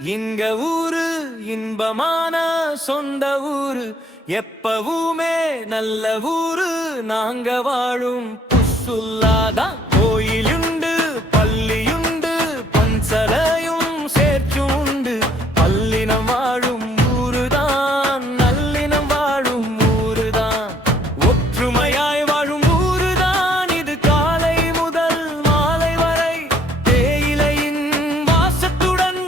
இங்க ஊரு இன்பமான சொந்த ஊரு, எப்பவுமே நல்ல ஊரு நாங்க வாழும் புசுல்லாதான். கோயிலுண்டு பள்ளியுண்டு பஞ்சலையும் சேர்ச்சும் உண்டு. பல்லினம் வாழும் ஊருதான், நல்லினம் வாழும் ஊருதான், ஒற்றுமையாய் வாழும் ஊருதான் இது. காலை முதல் மாலை வரை தேயிலையின் வாசத்துடன்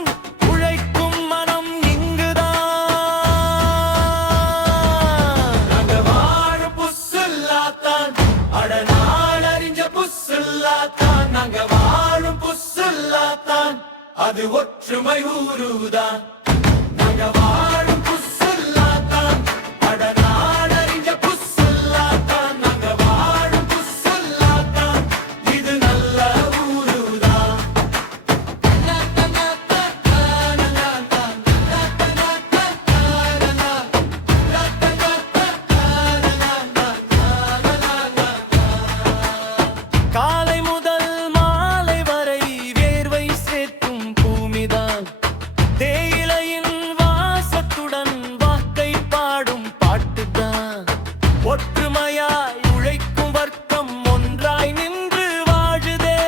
உழைக்கும் மனம் இங்குதான். நாங்க வாழும் புசுல்லாதான், அடநாடறிஞ்ச புசுல்லாதான். நாங்க வாழும் புசுல்லாதான், அது ஒற்றுமை ஊருதான். நாங்க வாழும் புசுல்லாதான், அடநாடறிஞ்ச புசுல்லாதான். நாங்க வாழும் புசுல்லாதான், இது நல்ல ஊருதான். காலை முதல் மாலை வரை வேர்வை சேர்க்கும் பூமிதான். தேயிலையின் வாசத்துடன் வாக்கை பாடும் பாட்டுதான். ஒற்றுமையாய் உழைக்கும் வர்க்கம் ஒன்றாய் நின்று வாழுதே,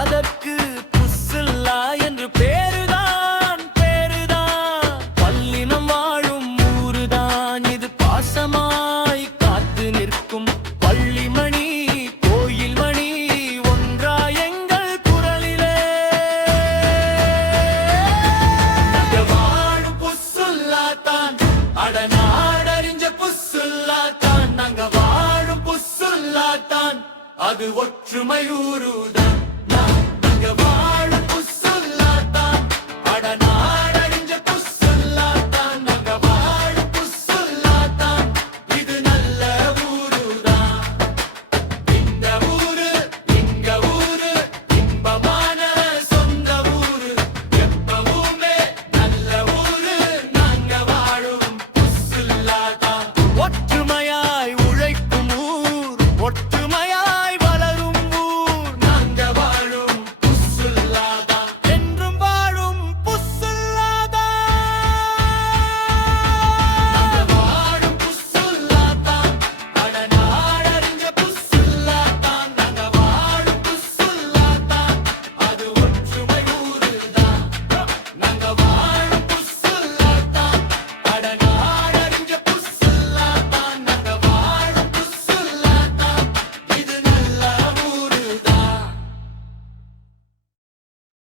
அதற்கு புசுல்லா என்று பேருதான், பேருதான். பல்லினம் வாழும் ஊருதான் இது, பாசமாய் காத்து நிற்கும் பள்ளிமணி கோயில் மணி ஒன்றாய் எங்கள் குரலிலே. நாங்க வாழும் புசுல்லாதான், அடநாடறிஞ்ச புசுல்லாதான். நாங்க வாழும் புசுல்லாதான், அது ஒற்றுமை ஊருதான்.